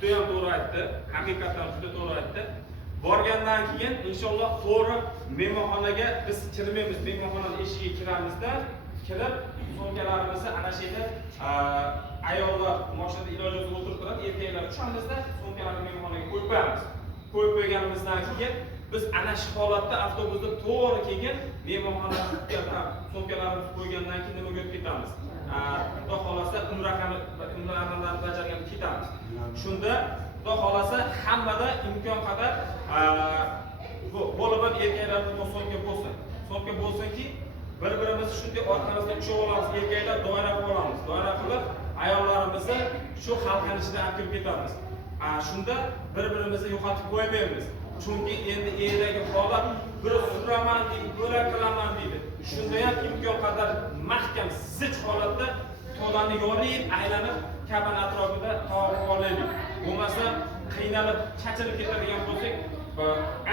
juda ham to'g'ri aytdi. Haqiqatan juda to'g'ri aytdi. Borgandan keyin inshaalloh to'g'ri mehmonxonaga biz kirmaymiz, mehmonxonaning eshigiga kiramizda, kirib sumkalarimizni ana shu yerda ayollar mashinada iloji bo'lsa o'tirib turadi, erkaklar tushamizda sumkalarni mehmonxonaga qo'yib qo'yamiz. Qo'yib qo'yganimizdan keyin biz ana shu holatda avtobusda to'g'ri keyin mehmonxonaga sumkalarimizni qo'ygandan keyin nimaga o'tib ketamiz? Xudo xolasa umralarni bajargan ketamiz. Shunda Xudo xolasa hammada imkon qadar bu bo'lib erkaklarda sumka bo'lsin. Sumka bo'lsinki, bir-birimiz shunday orqamizda tushib olamiz, erkaklar doira qilib olamiz. Doira qilib ayollarimizni shu halqaning ichidan olib kirib ketamiz. Shunda bir-birimizni yo'qotib qo'ymaymiz. Chunki endi eridagi holat bir suraman deydi, bo'la qilaman deydi. Shunda ham imkon qadar mahkam zich holatda to'dani yorib, aylanib kaban atrofida tog'ib olaylik. Bo'lmasa qiynalib, chachilib ketadigan bo'lsak,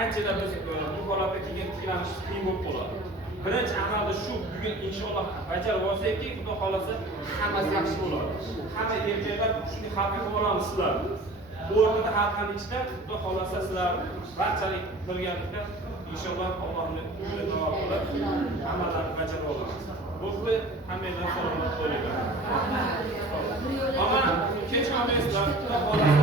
anchalar biz bu holatda keyin tiklanish qiyin bo'lib qoladi. Birinchi amalda shu bugun inshaalloh bajarib olsakki, Xudo xolasa hammasi yaxshi bo'ladi. Hamma erkaklar shunday xalq qilib olamiz sizlar. Bu o'rtada xalqning ichida Xudo xolasa sizlar barchalik birgalikda inshaalloh Allohning yo'lida duo qilib amallarni bajarib olamiz. Bo'lsa hammanglar salomat bo'ling. Mana kech qolmaysizlar, Xudo xolasa